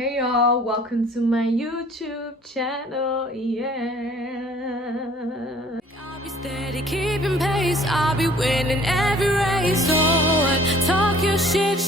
Hey y'all, welcome to my YouTube channel, yeah. I'll be steady, keeping pace, I'll be winning every race. So what? Talk your shit.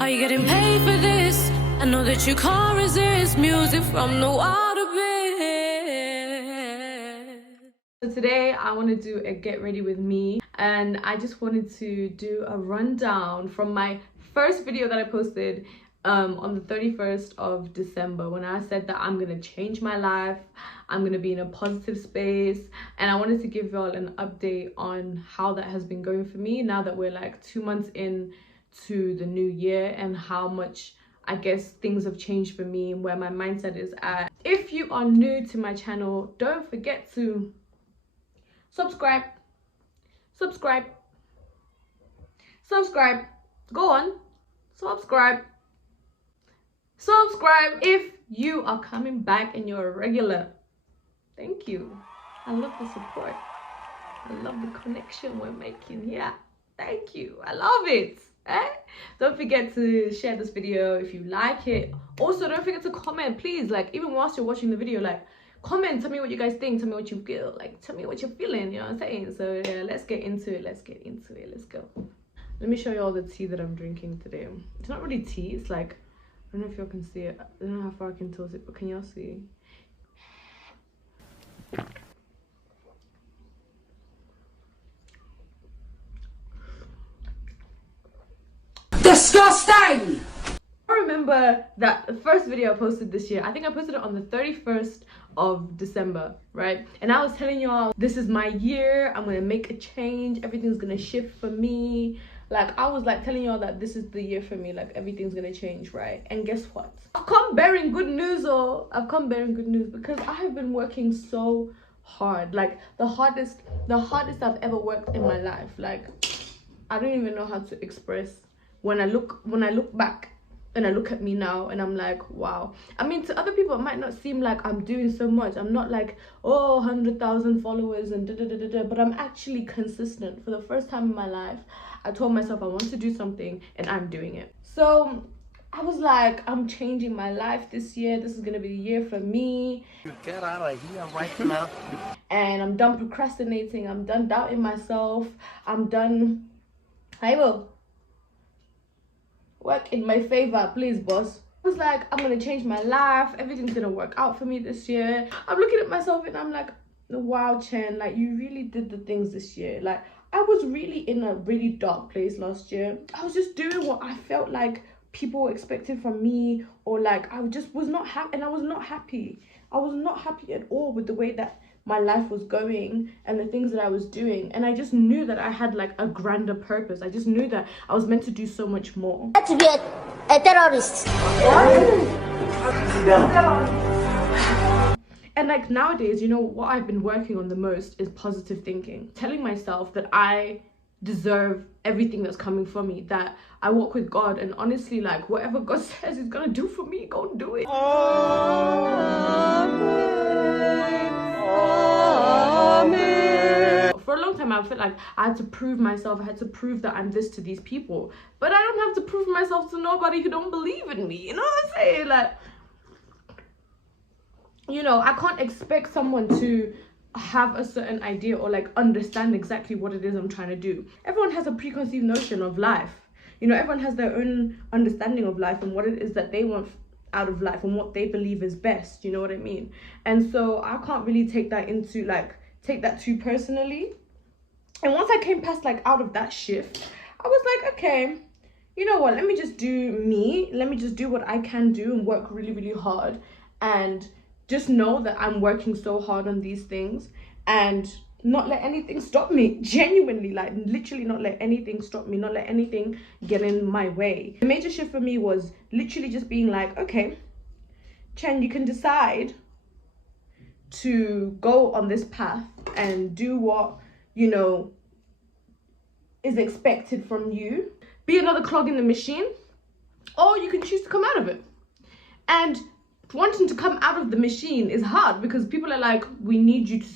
Are you getting paid for this? I know that you can't resist music from the water bed. So today I want to do a get ready with me, and I just wanted to do a rundown from my first video that I posted on the 31st of December, when I said that I'm gonna change my life, I'm gonna be in a positive space, and I wanted to give y'all an update on how that has been going for me now that we're like 2 months in to the new year, and how much I guess things have changed for me and where my mindset is at. If you are new to my channel, don't forget to subscribe. Go on, subscribe if you are coming back and you're a regular. Thank you. I love the support. I love the connection we're making here. Thank you. I love it. Don't forget to share this video if you like it. Also, don't forget to comment, please. Like, even whilst you're watching the video, like, comment, tell me what you guys think, tell me what you feel, like, tell me what you're feeling, you know what I'm saying? So yeah, let's get into it. Let's go. Let me show you all the tea that I'm drinking today. It's not really tea, it's like, I don't know if y'all can see it. I don't know how far I can tilt it, but can y'all see? Disgusting! I remember that the first video I posted this year, I think I posted it on the 31st of December, right? And I was telling y'all, this is my year, I'm gonna make a change, everything's gonna shift for me. Like, I was like telling y'all that this is the year for me, like everything's gonna change, right? And guess what? I've come bearing good news, because I have been working so hard. Like, the hardest I've ever worked in my life. Like, I don't even know how to express when I look back and I look at me now, and I'm like, wow. I mean, to other people it might not seem like I'm doing so much. I'm not like, oh, 100,000 followers and but I'm actually consistent. For the first time in my life, I told myself I want to do something, and I'm doing it. So I was like, I'm changing my life this year. This is gonna be the year for me. Get out of here right now. And I'm done procrastinating. I'm done doubting myself. I'm done. I will work in my favor, please, boss. I was like, I'm gonna change my life. Everything's gonna work out for me this year. I'm looking at myself and I'm like, wow, Chen, like, you really did the things this year. Like, I was really in a really dark place last year. I was just doing what I felt like people expected from me, or like I just was not happy, and I was not happy. I was not happy at all with the way that my life was going and the things that I was doing. And I just knew that I had like a grander purpose. I just knew that I was meant to do so much more. To be a terrorist. And like nowadays, you know, what I've been working on the most is positive thinking. Telling myself that I deserve everything that's coming for me, that I walk with God, and honestly, like, whatever God says He's gonna do for me, go and do it. Amen. For a long time, I felt like I had to prove myself. I had to prove that I'm this to these people. But I don't have to prove myself to nobody who don't believe in me. You know what I'm saying? Like, you know, I can't expect someone to have a certain idea or like understand exactly what it is I'm trying to do. Everyone has a preconceived notion of life. You know, everyone has their own understanding of life and what it is that they want out of life and what they believe is best. You know what I mean? And so I can't really take that too personally. And once I came past like out of that shift, I was like, okay, you know what? Let me just do me. Let me just do what I can do and work really, really hard, and just know that I'm working so hard on these things, and not let anything stop me. Genuinely, like, literally not let anything stop me, not let anything get in my way. The major shift for me was literally just being like, okay, Chen, you can decide to go on this path and do what, you know, is expected from you. Be another clog in the machine, or you can choose to come out of it. And wanting to come out of the machine is hard, because people are like, we need you to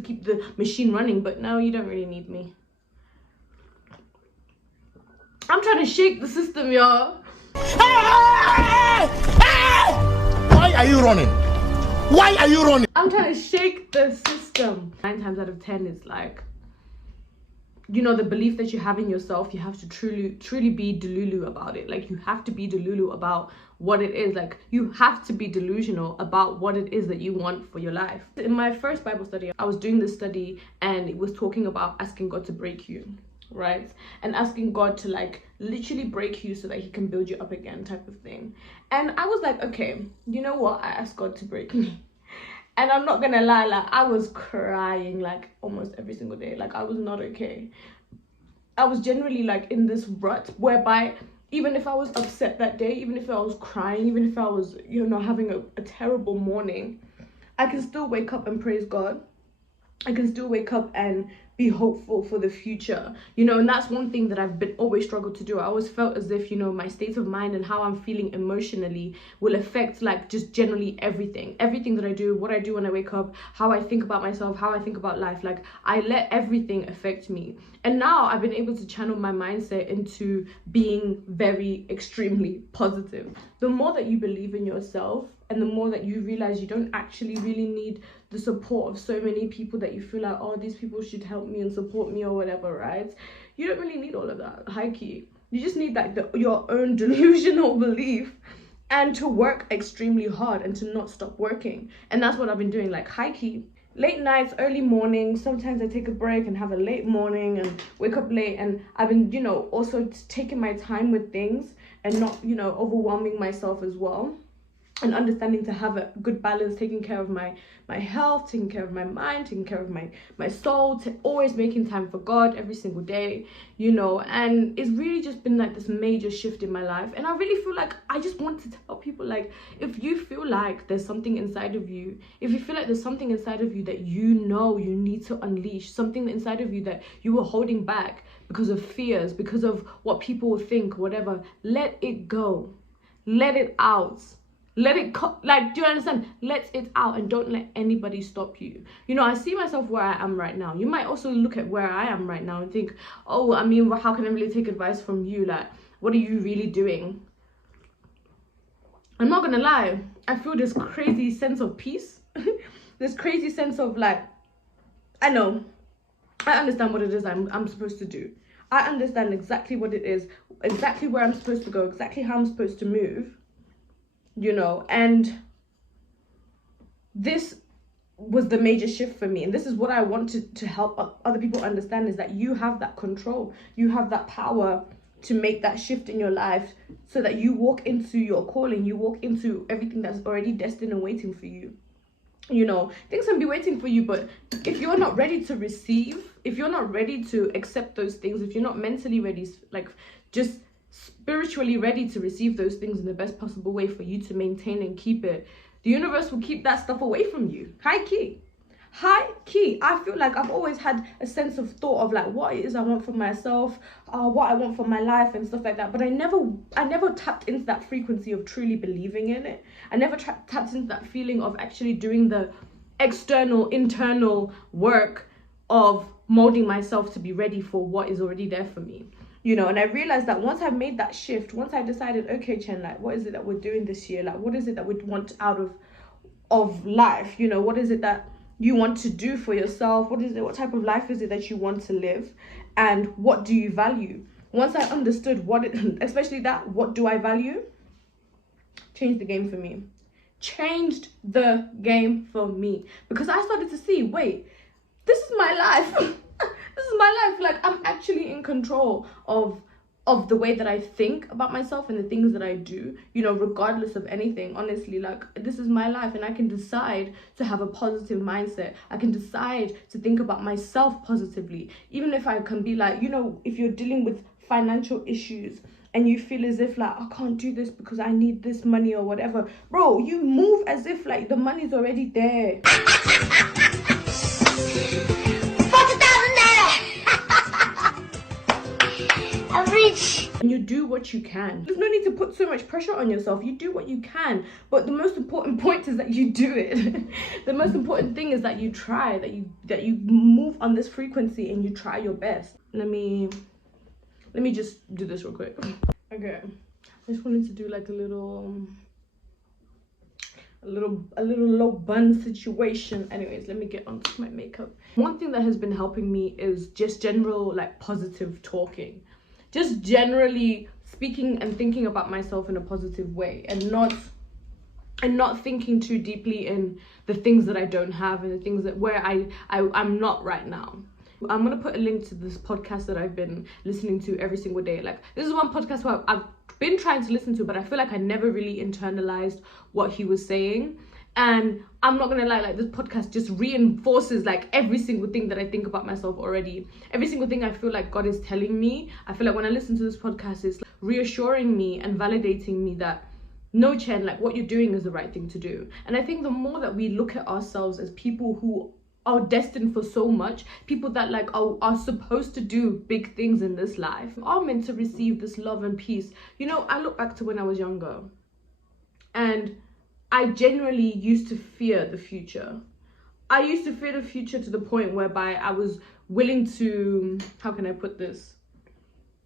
keep the machine running, but no, you don't really need me. I'm trying to shake the system, y'all. are you running? Why are you running? I'm trying to shake the system. 9 times out of 10 is like, you know, the belief that you have in yourself, you have to truly be delulu about it. Like, you have to be delulu about what it is. Like, you have to be delusional about what it is that you want for your life. In my first Bible study, I was doing this study and it was talking about asking God to break you, right? And asking God to like literally break you so that he can build you up again, type of thing. And I was like, okay, you know what? I asked God to break me. And I'm not gonna lie, like, I was crying like almost every single day. Like, I was not okay. I was generally like in this rut whereby even if I was upset that day, even if I was crying, even if I was, you know, having a terrible morning, I can still wake up and praise God. I can still wake up and be hopeful for the future, you know. And that's one thing that I've been always struggled to do. I always felt as if, you know, my state of mind and how I'm feeling emotionally will affect like just generally everything that I do, what I do when I wake up, how I think about myself, how I think about life. Like, I let everything affect me. And now I've been able to channel my mindset into being very extremely positive. The more that you believe in yourself and the more that you realize you don't actually really need the support of so many people that you feel like, oh, these people should help me and support me or whatever, right? You don't really need all of that, high key. You just need like your own delusional belief and to work extremely hard and to not stop working. And that's what I've been doing, like, high key. Late nights, early mornings, sometimes I take a break and have a late morning and wake up late. And I've been, you know, also taking my time with things and not, you know, overwhelming myself as well. And understanding to have a good balance, taking care of my health, taking care of my mind, taking care of my soul, always making time for God every single day, you know. And it's really just been like this major shift in my life. And I really feel like I just want to tell people, like, if you feel like there's something inside of you, if you feel like there's something inside of you that you know you need to unleash, something inside of you that you were holding back because of fears, because of what people will think, whatever, let it go. Let it out. Let it like, do you understand? Let it out and don't let anybody stop you. You know, I see myself where I am right now. You might also look at where I am right now and think, oh, I mean, how can I really take advice from you? Like, what are you really doing? I'm not gonna lie, I feel this crazy sense of peace. This crazy sense of like, I know, I understand what it is I'm supposed to do. I understand exactly what it is, exactly where I'm supposed to go, exactly how I'm supposed to move. You know, and this was the major shift for me, and this is what I wanted to help other people understand, is that you have that control, you have that power to make that shift in your life so that you walk into your calling, you walk into everything that's already destined and waiting for you. You know, things can be waiting for you, but if you're not ready to receive, if you're not ready to accept those things, if you're not mentally ready, like just spiritually ready to receive those things in the best possible way for you to maintain and keep it, the universe will keep that stuff away from you. High key. I feel like I've always had a sense of thought of like what it is I want for myself, what I want for my life and stuff like that, but I never tapped into that frequency of truly believing in it. I never tapped into that feeling of actually doing the external, internal work of molding myself to be ready for what is already there for me. You know, and I realized that once I've made that shift, once I decided, okay, Chen, like, what is it that we're doing this year? Like, what is it that we want out of life? You know, what is it that you want to do for yourself? What type of life is it that you want to live? And what do you value? Once I understood especially that, what do I value? Changed the game for me. Changed the game for me. Because I started to see, wait, this is my life. This is my life. Like, I'm actually in control of the way that I think about myself and the things that I do, you know, regardless of anything. Honestly, like, this is my life and I can decide to have a positive mindset. I can decide to think about myself positively. Even if I can be like, you know, if you're dealing with financial issues and you feel as if like, I can't do this because I need this money or whatever, bro, you move as if like the money's already there. And you do what you can. There's no need to put so much pressure on yourself. You do what you can, but the most important point is that you do it. The most important thing is that you try, that you move on this frequency and you try your best. Let me just do this real quick. Okay, I just wanted to do like a little a little low bun situation. Anyways, let me get onto my makeup. One thing that has been helping me is just general like positive talking, just generally speaking and thinking about myself in a positive way, and not thinking too deeply in the things that I don't have and the things that where I'm not right now. I'm gonna put a link to this podcast that I've been listening to every single day. Like, this is one podcast where I've been trying to listen to, but I feel like I never really internalized what he was saying. And I'm not gonna lie, like, this podcast just reinforces like every single thing that I think about myself already. Every single thing I feel like God is telling me. I feel like when I listen to this podcast, it's like reassuring me and validating me that no, Chen, like, what you're doing is the right thing to do. And I think the more that we look at ourselves as people who are destined for so much, people that like are supposed to do big things in this life, are meant to receive this love and peace. You know, I look back to when I was younger, and I genuinely used to fear the future. I used to fear the future to the point whereby I was willing to, how can I put this,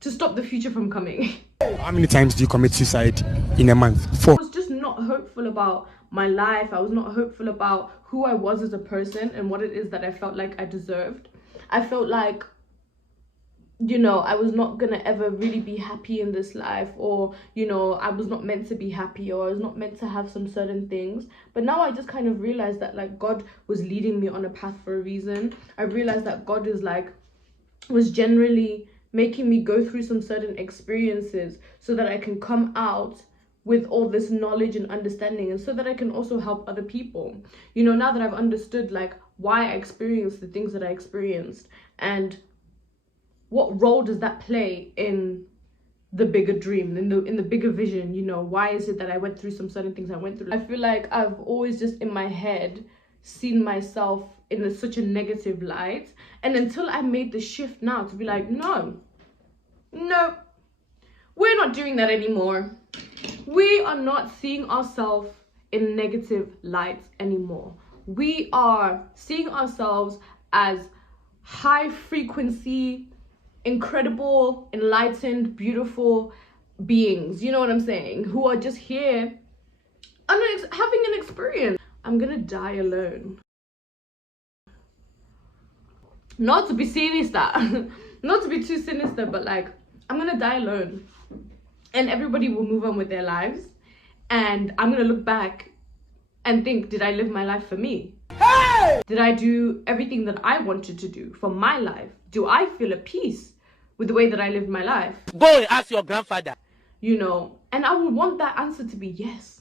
to stop the future from coming. How many times do you commit suicide in a month? 4. I was just not hopeful about my life. I was not hopeful about who I was as a person and what it is that I felt like I deserved. I felt like, you know, I was not gonna ever really be happy in this life, or, you know, I was not meant to be happy, or I was not meant to have some certain things. But now I just kind of realized that like God was leading me on a path for a reason. I realized that God was generally making me go through some certain experiences so that I can come out with all this knowledge and understanding, and so that I can also help other people. You know, now that I've understood like why I experienced the things that I experienced, and what role does that play in the bigger dream, in the bigger vision, you know, why is it that I went through some certain things I went through? I feel like I've always just in my head seen myself in such a negative light, and until I made the shift now to be like, no, we're not doing that anymore. We are not seeing ourselves in negative light anymore. We are seeing ourselves as high frequency, incredible, enlightened, beautiful beings. You know what I'm saying? Who are just here and having an experience. I'm gonna die alone. Not to be sinister, not to be too sinister, but like, I'm gonna die alone. And everybody will move on with their lives. And I'm gonna look back and think, did I live my life for me? Hey! Did I do everything that I wanted to do for my life? Do I feel at peace with the way that I lived my life? Go and ask your grandfather. You know, and I would want that answer to be yes.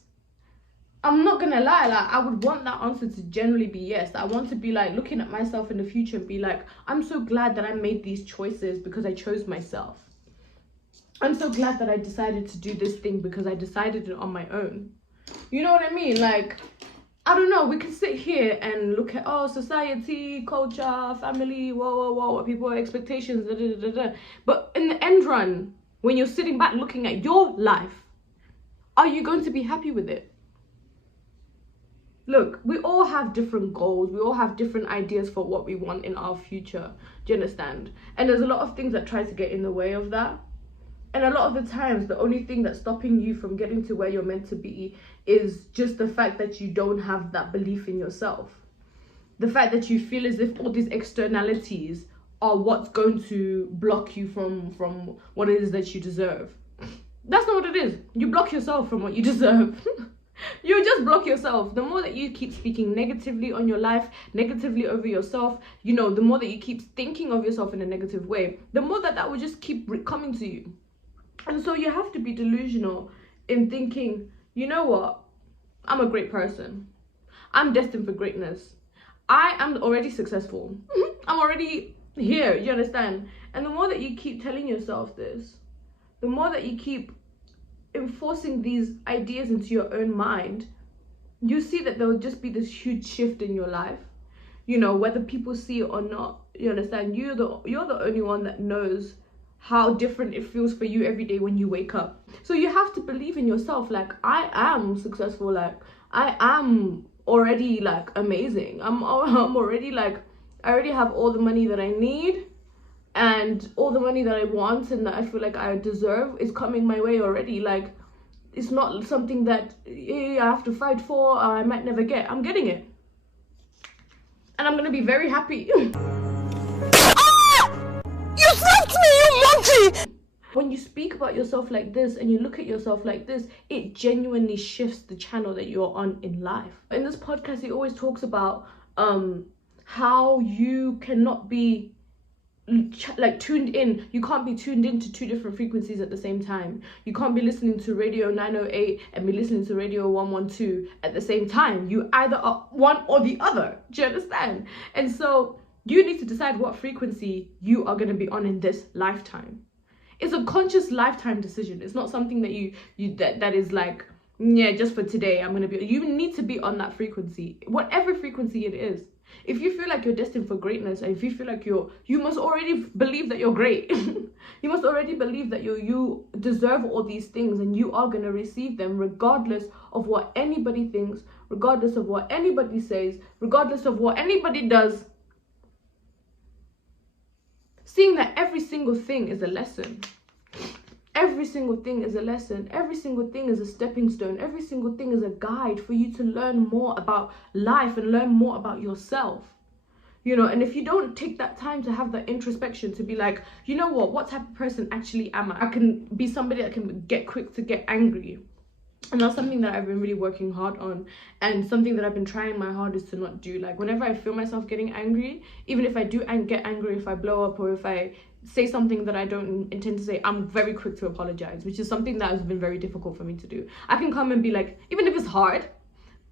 I'm not gonna lie, like, I would want that answer to generally be yes. I want to be like looking at myself in the future and be like, I'm so glad that I made these choices because I chose myself. I'm so glad that I decided to do this thing because I decided it on my own. You know what I mean? Like, I don't know, we can sit here and look at, oh, society, culture, family, whoa, people, expectations, da, da, da, da. But in the end run, when you're sitting back looking at your life, are you going to be happy with it? Look, we all have different goals. We all have different ideas for what we want in our future. Do you understand? And there's a lot of things that try to get in the way of that. And a lot of the times, the only thing that's stopping you from getting to where you're meant to be is just the fact that you don't have that belief in yourself. The fact that you feel as if all these externalities are what's going to block you from what it is that you deserve. That's not what it is. You block yourself from what you deserve. You just block yourself. The more that you keep speaking negatively on your life, negatively over yourself, you know, the more that you keep thinking of yourself in a negative way, the more that will just keep coming to you. And so you have to be delusional in thinking, you know what? I'm a great person. I'm destined for greatness. I am already successful. I'm already here, you understand? And the more that you keep telling yourself this, the more that you keep enforcing these ideas into your own mind, you see that there will just be this huge shift in your life. You know, whether people see it or not, you understand? You're the only one that knows how different it feels for you every day when you wake up. So you have to believe in yourself. Like, I am successful. Like, I am already like amazing. I'm already like, I already have all the money that I need, and all the money that I want and that I feel like I deserve is coming my way already. Like, It's not something that I have to fight for, or I might never get. I'm getting it. And I'm gonna be very happy. You slapped me, you monkey! When you speak about yourself like this and you look at yourself like this, it genuinely shifts the channel that you're on in life. In this podcast, he always talks about how you cannot be like tuned in. You can't be tuned into two different frequencies at the same time. You can't be listening to radio 908 and be listening to radio 112 at the same time. You either are one or the other. Do you understand? And so you need to decide what frequency you are going to be on in this lifetime. It's a conscious lifetime decision. It's not something that that is like, yeah, just for today I'm going to be. You need to be on that frequency, whatever frequency it is. If you feel like you're destined for greatness, and if you feel like you must already believe that you're great. You must already believe that you deserve all these things, and you are going to receive them regardless of what anybody thinks, regardless of what anybody says, regardless of what anybody does. Seeing that every single thing is a lesson. Every single thing is a lesson. Every single thing is a stepping stone. Every single thing is a guide for you to learn more about life and learn more about yourself. You know, and if you don't take that time to have that introspection, to be like, you know what type of person actually am I? I can be somebody that can get quick to get angry. And that's something that I've been really working hard on, and something that I've been trying my hardest to not do. Like, whenever I feel myself getting angry, even if I do get angry, if I blow up or if I say something that I don't intend to say, I'm very quick to apologize, which is something that has been very difficult for me to do. I can come and be like, even if it's hard,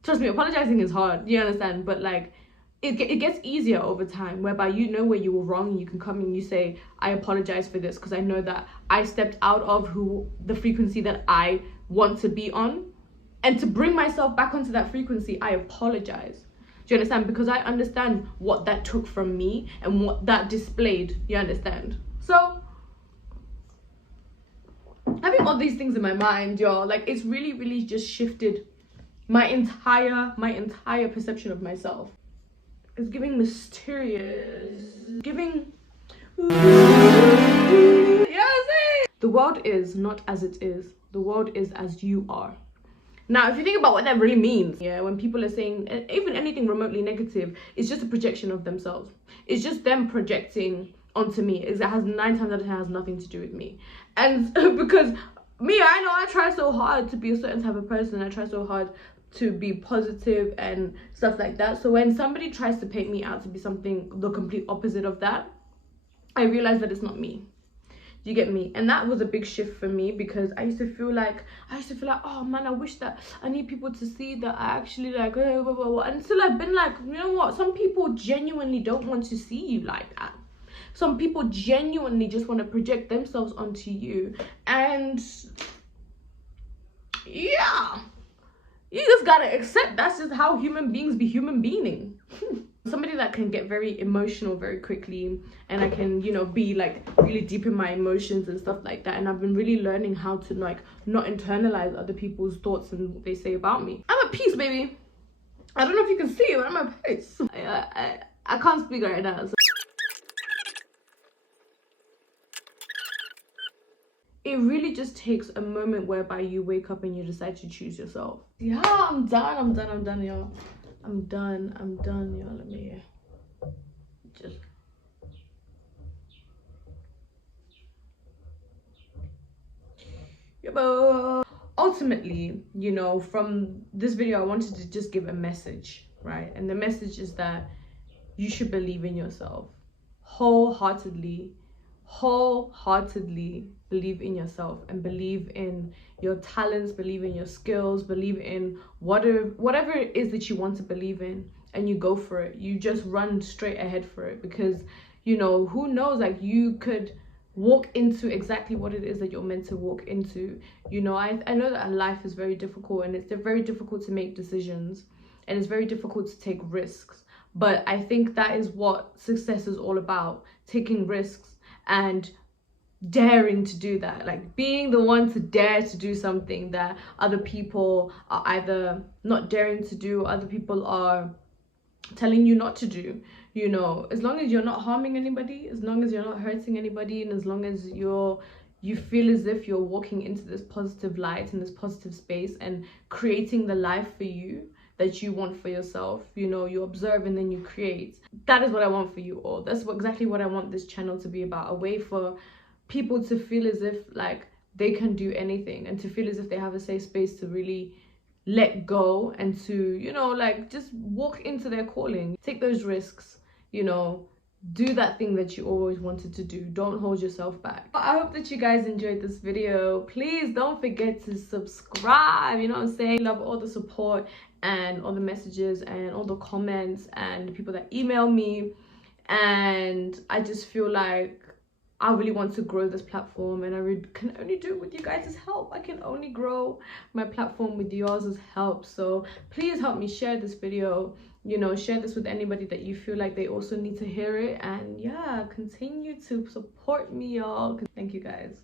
trust me, apologizing is hard, you understand? But like, it gets easier over time, whereby you know where you were wrong and you can come and you say, I apologize for this because I know that I stepped out of the frequency that I want to be on, and to bring myself back onto that frequency, I apologize. Do you understand? Because I understand what that took from me and what that displayed. You understand? So having all these things in my mind, y'all, like, it's really, really just shifted my entire perception of myself. It's giving mysterious, giving, you know what I'm saying? The world is not as it is. The world is as you are. Now, if you think about what that really means, yeah, when people are saying even anything remotely negative, it's just a projection of themselves. It's just them projecting onto me. It has 9 times out of 10 has nothing to do with me. And because me, I know I try so hard to be a certain type of person. I try so hard to be positive and stuff like that. So when somebody tries to paint me out to be something the complete opposite of that, I realize that it's not me. You get me? And that was a big shift for me, because I used to feel like, oh man, I wish that I need people to see that I actually like, blah, blah, blah. Until I've been like, you know what? Some people genuinely don't want to see you like that. Some people genuinely just want to project themselves onto you. And yeah, you just gotta accept that's just how human beings be human being. Somebody that can get very emotional very quickly, and I can, you know, be like really deep in my emotions and stuff like that. And I've been really learning how to like not internalize other people's thoughts and what they say about me. I'm at peace, baby. I don't know if you can see it, but I'm at peace. I can't speak right now. So. It really just takes a moment whereby you wake up and you decide to choose yourself. Yeah, I'm done, y'all. I'm done, y'all. Let me just... Yeah, but ultimately, you know, from this video, I wanted to just give a message, right? And the message is that you should believe in yourself. Wholeheartedly believe in yourself, and believe in your talents, believe in your skills, believe in whatever it is that you want to believe in, and you go for it. You just run straight ahead for it, because, you know, who knows, like, you could walk into exactly what it is that you're meant to walk into. You know, I know that life is very difficult, and it's very difficult to make decisions, and it's very difficult to take risks, but I think that is what success is all about: taking risks and daring to do that, like being the one to dare to do something that other people are either not daring to do, other people are telling you not to do. You know, as long as you're not harming anybody, as long as you're not hurting anybody, and as long as you're you feel as if you're walking into this positive light and this positive space and creating the life for you that you want for yourself. You know, you observe and then you create. That is what I want for you all. That's exactly what I want this channel to be about. A way for people to feel as if like they can do anything, and to feel as if they have a safe space to really let go and to, you know, like just walk into their calling. Take those risks, you know, do that thing that you always wanted to do. Don't hold yourself back. I hope that you guys enjoyed this video. Please don't forget to subscribe. You know what I'm saying? Love all the support and all the messages and all the comments and the people that email me. And I just feel like I really want to grow this platform, and I can only do it with you guys' help. I can only grow my platform with yours' help. So please help me share this video, you know, share this with anybody that you feel like they also need to hear it. And yeah, continue to support me, y'all. Thank you guys.